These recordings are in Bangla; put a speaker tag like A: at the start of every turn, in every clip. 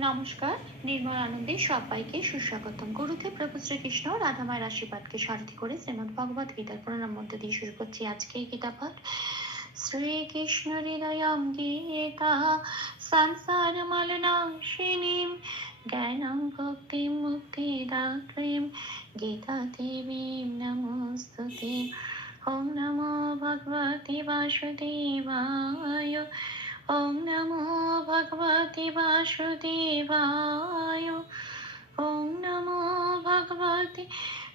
A: নমস্কার, নির্মল আনন্দে সবাইকে সুস্বাগতম। গুরুতে প্রভু শ্রীকৃষ্ণ রাধামায়ের আশীর্বাদকে সারথি করে শ্রীমদ ভগবত গীতার প্রণাম মধ্যে দিয়ে শুরু করছি আজকে এই গীতা পাঠ শ্রীকৃষ্ণ হৃদয়ম গীতা সংসার মলনাশিনীম জ্ঞানম ভক্তি মুক্তি দাত্রীম গীতা দেবীম নমস্তুতে। ওম নমো ভগবতে বাসুদেবায়। ॐ नमो भगवते वासुदेवाय ॐ नमो भगवते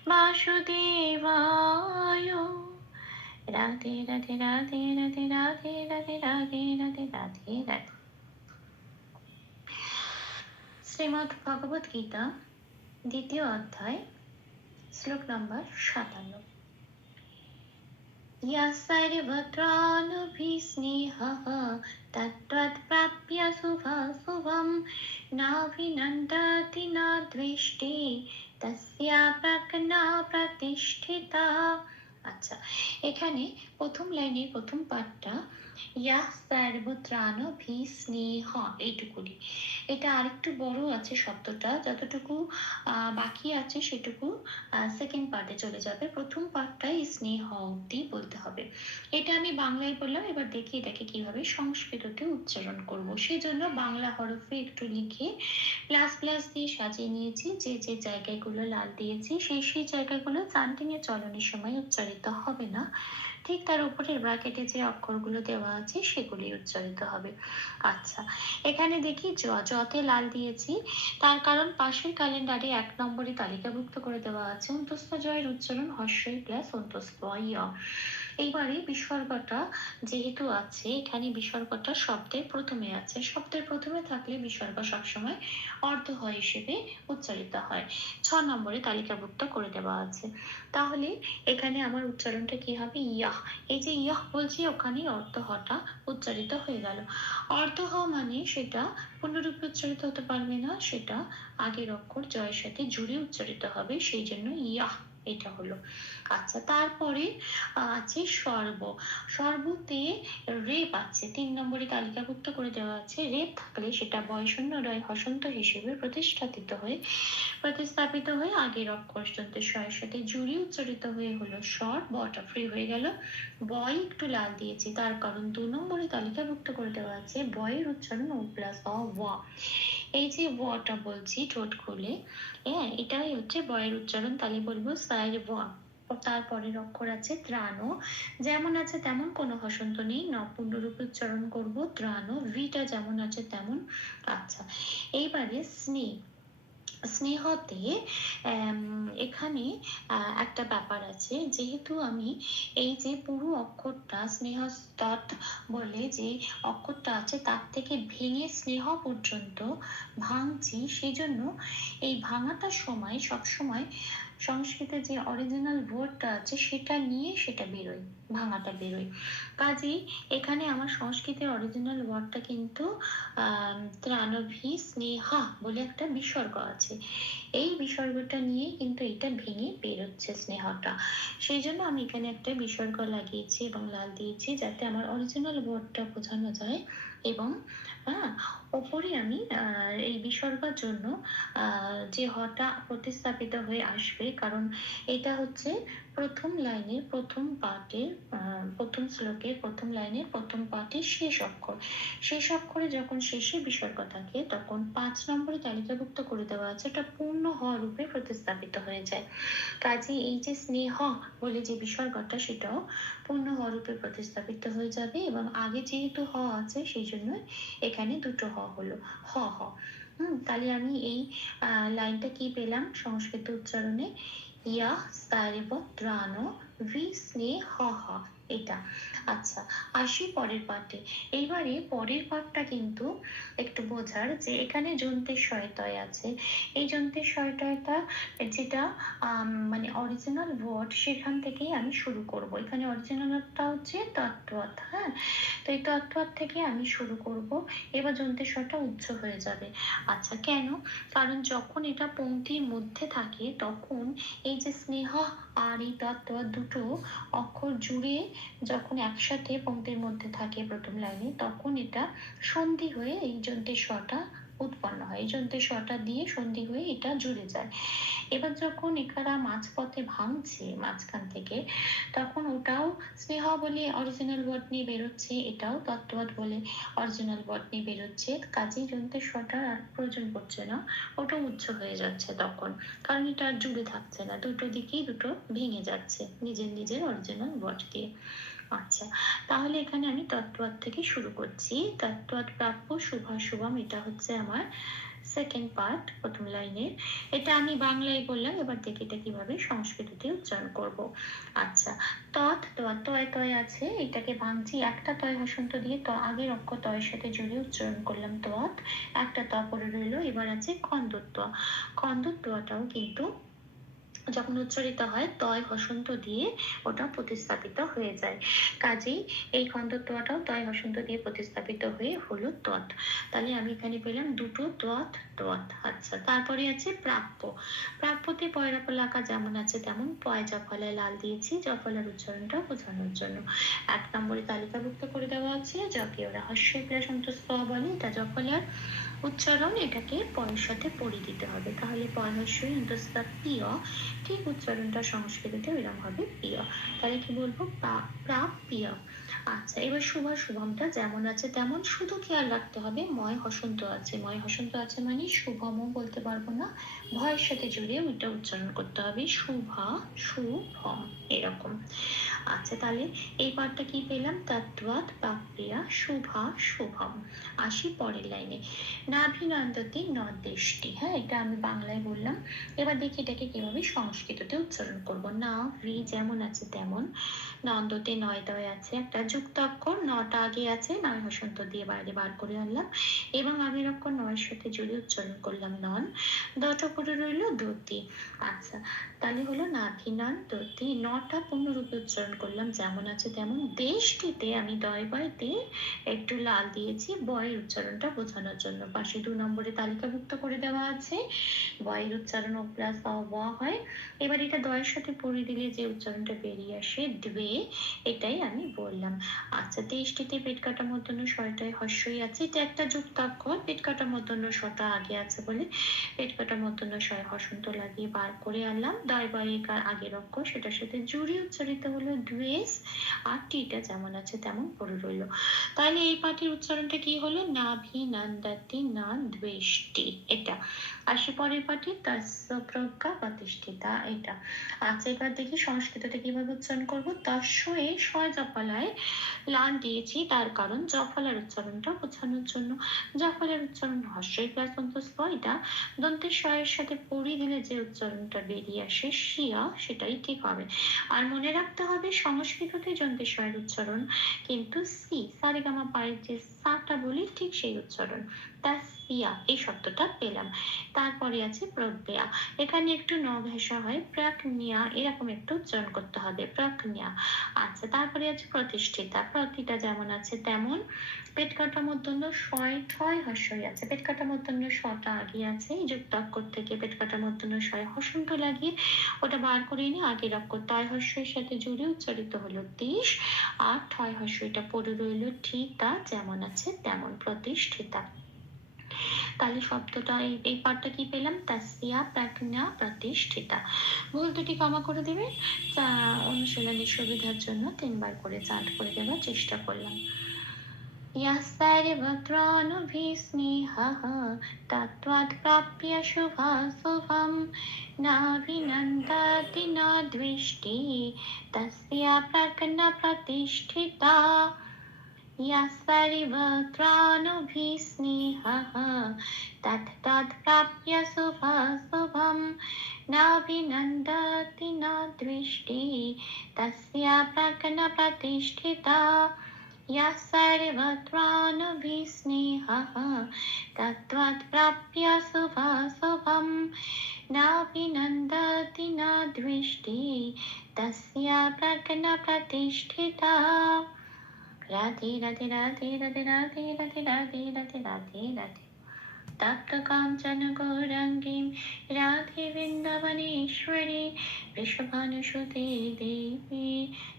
A: वासुदेवाय রাধে রাধে রাধে রাধে রাধে রাধে রাধে রাধে রাধে রাধে শ্রীমৎ ভগবত গীতা দ্বিতীয় অধ্যায় শ্লোক নম্বর সাতান্ন या सर्वत्रानुभिस्नेहः तत्त्वत्प्राप्य शुभाशुभं नाभिनन्दति न दृष्टि তস্যা প্রাকনা প্রতিষ্ঠিতা আচ্ছা এখানে প্রথম লাইনের প্রথম পাঠটা ইয়া সর্বত্রাণ ভি স্নেহ এইটুকুনি এটা আরেকটু বড় আছে শব্দটা, যতটুকু বাকি আছে সেটুকু সেকেন্ড পার্টে চলে যাবে। প্রথম পার্টটাই স্নেহ অব্দি বলতে হবে। এটা আমি বাংলায় বললাম, এবার দেখি এটাকে কীভাবে সংস্কৃততে উচ্চারণ করব। সেজন্য বাংলা হরফে একটু লিখে প্লাস প্লাস দিয়ে সাজিয়ে নিয়েছি। যে যে জায়গাগুলো লাল দিয়েছি, সেই সেই জায়গাগুলো চান্টিং এর চলনের সময় উচ্চারিত হবে না। ঠিক তার উপরের ব্রাকেটে যে অক্ষরগুলো দেওয়া আছে সেগুলি উচ্চারিত হবে। আচ্ছা এখানে দেখি জ, জতে লাল দিয়েছি। তার কারণ পাশের ক্যালেন্ডারে এক নম্বরে তালিকাভুক্ত করে দেওয়া আছে। অন্তস্থ জয়ের উচ্চারণ হর্ষই প্লাস অন্তস্থ ইয় এইবারে বিসর্গটা যেহেতু আছে, এখানে বিসর্গটা শব্দের প্রথমে আছে। শব্দের প্রথমে থাকলে বিসর্গ সবসময় অর্ধ হয় হিসেবে উচ্চারিত হয়। ছ নম্বরে তালিকাভুক্ত করে দেওয়া আছে। তাহলে এখানে আমার উচ্চারণটা কি হবে? ইয়াহ। এই যে ইয়াহ বলছি, ওখানে অর্ধ হটা উচ্চারিত হয়ে গেল। অর্ধ হ মানে সেটা পূর্ণরূপে উচ্চারিত হতে পারবে না, সেটা আগের অক্ষর জয়ের সাথে জুড়ে উচ্চারিত হবে, সেই জন্য ইয়াহ। এটা হলো। আচ্ছা তারপরে আছে সর্ব। সর্বতে রেপ আছে। তিন নম্বরে তালিকাভুক্ত করে দেওয়া আছে, রেপ থাকলে সেটা বয়সন্য রয় হসন্ত হিসেবে প্রতিষ্ঠাপিত হয়ে, প্রতিস্থাপিত হয়ে আগের অক্ষর স্বয়ের সাথে জুড়ি উচ্চারিত হয়ে হলো স্বর, বটা ফ্রি হয়ে গেল। বয় একটু লাল দিয়েছি, তার কারণ দু নম্বরে তালিকাভুক্ত করে দেওয়া আছে, বয়ের উচ্চারণ ও প্লাস অ ওয়া এই যে ওয়াটা বলছি ঠোঁট খুলে হ্যাঁ এটাই হচ্ছে বয়ের উচ্চারণ, তাহলে বলব ওয়া তারপরের অক্ষর আছে ত্রাণ যেমন আছে তেমন, কোনো হসন্ত নেই। নপুণ্যরূপে উচ্চারণ করব ত্রাণ ভিটা যেমন আছে তেমন। আচ্ছা এইবারে স্নেহ। স্নেহতে এখানে একটা ব্যাপার আছে। যেহেতু আমি এই যে পুরো অক্ষরটা স্নেহ বলে যে অক্ষরটা আছে, তার থেকে ভেঙে স্নেহ পর্যন্ত ভাঙছি। সেই জন্য এই ভাঙাটার সময় সব সময় সংস্কৃতে যে অরিজিনাল ওয়ার্ডটা আছে, সেটা নিয়ে সেটা বেরোয়, ভাঙাটা বেরোয়। কাজেই এখানে আমার সংস্কৃতের অরিজিনাল ওয়ার্ডটা কিন্তু আহ ত্রাণভি স্নেহা বলে একটা বিসর্গ আছে। এই বিসর্গটা নিয়ে কিন্তু এটা ভেঙে বেরোচ্ছে স্নেহটা। সেই জন্য আমি এখানে একটা বিসর্গ লাগিয়েছি এবং লাল দিয়েছি যাতে আমার অরিজিনাল ওয়ার্ডটা বোঝানো যায় এবং হ্যাঁ ওপরে আমি এই বিসর্গের জন্য যে হটা প্রতিস্থাপিত হয়ে আসবে, কারণ এটা হচ্ছে প্রথম লাইনের প্রথম পাঠের প্রথম শ্লোকের প্রথম লাইনের প্রথম পাঠের শেষ অক্ষর। শেষ অক্ষরে যখন শেষে বিসর্গ থাকে, তখন পাঁচ নম্বরে তালিকাভুক্ত করে দেওয়া আছে, এটা পূর্ণ হ রূপে প্রতিস্থাপিত হয়ে যায়। কাজে এই যে স্নেহ বলে যে বিসর্গটা, সেটাও পূর্ণ হ রূপে প্রতিস্থাপিত হয়ে যাবে এবং আগে যেহেতু হ আছে, সেই জন্য এখানে দুটো হ হলো। হ হ। হুম, তাহলে আমি এই লাইনটা কি পেলাম? সংস্কৃত উচ্চারণে, ইয়া সারিব ত্রাণ ভি স্নে হ হ। এটা। আচ্ছা আসি পরের পাঠে। এইবারে পরের পাঠটা কিন্তু একটু বোঝার যে এখানে যন্ত্রের শয়তয় আছে। এই যন্ত্রের শয়তয়টা যেটা মানে অরিজিনাল ওয়ার্ড সেখান থেকেই আমি শুরু করব। এখানে অরিজিনালটা হচ্ছে তত্ত্বত হ্যাঁ? তো এই তত্ত্বত থেকে আমি শুরু করব। এবার যন্ত্রের স্বরটা উচ্চ হয়ে যাবে। আচ্ছা কেন? কারণ যখন এটা পঙ্ক্তির মধ্যে থাকে, তখন এই যে স্নেহ আর এই তত্ত্ব দুটো অক্ষর জুড়ে যখন একসাথে পঙ্ক্তির মধ্যে থাকে প্রথম লাইনে তখন এটা সন্ধি হয়ে এই যন্ত্রের স্বরটা উৎপন্ন হয়। এই যন্ত্রের স্বটা দিয়ে সন্ধি হয়ে এটা জুড়ে যায়। এবার যখন এখারা মাঝপথে ভাঙছে মাঝখান থেকে, তখন ওটাও স্নেহ বলে অরিজিনাল ওয়ার্ড নিয়ে বেরোচ্ছে, এটাও তত্ত্ববাদ বলে অরিজিনাল ওয়ার্ড নিয়ে বেরোচ্ছে। কাজেই যন্ত্রের স্বটার আর প্রয়োজন পড়ছে না, ওটা উচ্চ হয়ে যাচ্ছে তখন। কারণ এটা আর জুড়ে থাকছে না, দুটো দিকেই দুটো ভেঙে যাচ্ছে নিজের নিজের অরিজিনাল ওয়ার্ড দিয়ে। আচ্ছা তাহলে এখানে আমি তত্ত্বাৎ থেকে শুরু করছি। তত্ত্বাৎ প্রাপ্য শুভা শুভম এটা হচ্ছে আমার সেকেন্ড পার্ট প্রথম লাইনের এটা আমি বাংলায় বললাম, এবার দেখি এটা কীভাবে সংস্কৃততে উচ্চারণ করব। আচ্ছা তৎ তয় তয় আছে, এটাকে ভাঙছি, একটা তয় হসন্ত দিয়ে ত, আগের অক্ষর তয়ের সাথে জুড়ে উচ্চারণ করলাম তৎ, একটা ত পরে রইল, এবার আছে খন্দত্ব খন্দত্বটাও কিন্তু যখন উচ্চারিত হয়, তয় হসন্ত দিয়ে ওটা প্রতিস্থাপিত হয়ে যায়। কাজেই এই খন্দত্বটাও তয় হসন্ত দিয়ে প্রতিস্থাপিত হয়ে হলো তৎ তাহলে আমি এখানে পেলাম দুটো তৎ তৎ আচ্ছা তারপরে আছে প্রাপ্য। প্রাপ্যতে পয়রা আঁকা যেমন আছে তেমন, পয় জফলায় লাল দিয়েছি জফলার উচ্চারণটা বোঝানোর জন্য। এক নম্বরে তালিকাভুক্ত করে দেওয়া আছে যাকে ওরা হাস্য প্লাস অন্তস্থ বলে এটা জফলার উচ্চারণ এটাকে পয়ের সাথে পড়ি দিতে হবে। তাহলে পয় হস্যই প্রিয়। ঠিক উচ্চারণটা সংস্কৃতিতে এরকম হবে প্রিয়। তাহলে কি বলব? প্রাপ্য আচ্ছা এবার শুভ শুভমটা যেমন আছে তেমন শুধু খেয়াল রাখতে হবে, ময় হসন্ত আছে। ময় হসন্ত আছে মানে শুভমও বলতে পারব না। ভয়ের সাথে জড়িয়ে ওইটা উচ্চারণ করতে হবে, শুভা, শুভম, এরকম। আচ্ছা তাহলে এই পার্টটা কি পেলাম? তত্ত্বাৎ প্রাপ্রিয়া শুভা শুভম। আসি পরের লাইনে নাভিনন্দতি নদেশটি হ্যাঁ এটা আমি বাংলায় বললাম। এবার দেখি এটাকে কীভাবে সংস্কৃততে উচ্চারণ করব। না ভি যেমন আছে তেমন। নন্দতে নয় দয় আছে, একটা যুক্ত অক্ষর, নটা আগে আছে, নয় হসন্ত দিয়ে বাইরে বার করে আনলাম। এবং আগের অক্ষর নয়ের সাথে জড়িয়ে উচ্চারণ করলাম নন। দটা করে রইল দতি। আচ্ছা তাহলে হলো নাভিনান দতি নটা পূর্ণরূপে উচ্চারণ করলাম, যেমন আছে তেমন। দেশটিতে আমি দয় বয় একটু লাল দিয়েছি, বয়ের উচ্চারণটা বোঝানোর জন্য। পাশে দু নম্বরে তালিকাভুক্ত করে দেওয়া আছে, বয়ের উচ্চারণ প্লাস অ হয়। এবার এটা দয়ের সাথে পড়ে দিলে যে উচ্চারণটা বেরিয়ে আসে, দ্বে, এটাই আমি বললাম। আচ্ছা দেশটিতে পেট কাটা মধ্যন্য ছয়টায় হস্যই আছে, এটা একটা যুক্তাক্ষর। পেট কাটা মধ্যন্য ছটা আগে আছে বলে পেট কাটা মধ্যন্য ছয় হসন্ত লাগিয়ে বার করে আনলাম। দয় বয়িকার আগের অক্ষর, সেটার সাথে জুড়ে উচ্চারিত হলো দ্বেষ আর টিটা যেমন আছে তেমন পড়ে রইল। তাহলে এই পাটির উচ্চারণটা কি হলো? নাভি নন্দাতি না দ্বেষ্টি এটা। আসি পরের পাটি তস্য প্রজ্ঞা প্রতিষ্ঠিতা, এটা। আচ্ছা এবার দেখি সংস্কৃততে কীভাবে উচ্চারণ করব? তস্য এ ছয় জফলায় লাল দিয়েছি, তার কারণ জফলার উচ্চারণটা বোঝানোর জন্য। জফলার উচ্চারণ হর্ষই প্লাস অন্তস্ব এটা দন্তের স্বয়ের সাথে পড়ি দিলে যে উচ্চারণটা বেরিয়ে আসে, শিয়া, সেটাই ঠিক হবে। আর মনে রাখতে হবে সংস্কৃততে যন্ত্রের স্বরের উচ্চারণ কিন্তু সি সারেগামা পায়ের যে সাটা বলি ঠিক সেই উচ্চারণ। তা এই শব্দটা পেলাম। তারপরে আছে প্রজ্ঞা। এখানে একটু ন ঘেঁষা হয় প্রাকনিয়া এরকম একটু উচ্চারণ করতে হবে প্রাকনিয়া আচ্ছা তারপরে আছে প্রতিষ্ঠিতা। প্রতিটা যেমন আছে তেমন। পেট কাটা মধ্যন্য ছয় ছয় হস্যই আছে। পেট কাটা মধ্যন্য ছটা আগে আছে, এই যুক্ত অক্ষর থেকে পেট কাটা মধ্যন্য ছয় হসন্ত লাগিয়ে ওটা বার করে নিয়ে আগের অক্ষর তয় হস্যের সাথে জুড়ে উচ্চারিত হলো তিস, আর ঠয় হস্য এটা পড়ে রইল ঠিক তা যেমন আছে তেমন প্রতিষ্ঠিতা। তাহলে শব্দটা এই এই পার্টটা কি পেলাম তাসিয়া প্রাজ্ঞা প্রতিষ্ঠিতা ভুল দুটি ক্ষমা করে দিবে অনুশীলনের সুবিধার জন্য তিনবার করে চাঁদ করে দেওয়ার চেষ্টা করলাম यस्सर्वत्रानुभिस्नेहः तत्त्वात्प्राप्य शुभाशुभं नाभिनन्दति न द्विष्टि तस्य प्रज्ञप्रतिष्ठिता यस्सर्वत्रानुभिस्नेहः तत् तत्प्राप्य शुभाशुभं नाभिनन्दति न दृष्टि। तस्य प्रज्ञप्रतिष्ठिता। यः सर्वत्रानुभिस्नेहः तत्त्वत्प्राप्य शुभाशुभं नाभिनन्दति न दृष्टि। तस्य प्रज्ञप्रतिष्ठिता। রাধে রাধে রাধে রাধে রাধে রাধে রাধে রাধে রাধে রাধে। তপ্ত কাঞ্চন গৌরাঙ্গীম রাধে বৃন্দাবনেশ্বরী বৃষভানুসুতে দেবী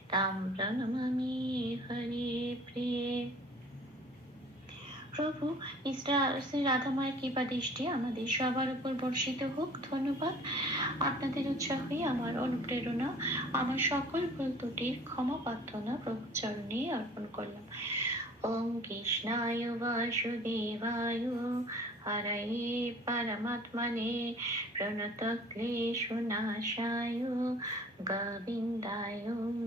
A: তাম প্রণমামি হরে প্রিয়ে। প্রভু ইসরা- শ্রী রাধা মায়ের কৃপা দৃষ্টি আমাদের সবার উপর বর্ষিত হোক। ধন্যবাদ। আপনাদের উৎসাহই আমার অনুপ্রেরণা, আমার সকল ভুল ত্রুটির ক্ষমা প্রার্থনা প্রভু চরণে অর্পণ করলাম। বাসুদেবায়। হরয়ে পরমাত্মনে প্রণত ক্লেশু নাশায়। গোবিন্দায়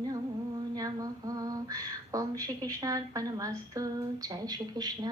A: নমো নমঃ। ওম শ্রীকৃষ্ণার্পণমস্তু। জয় শ্রীকৃষ্ণ।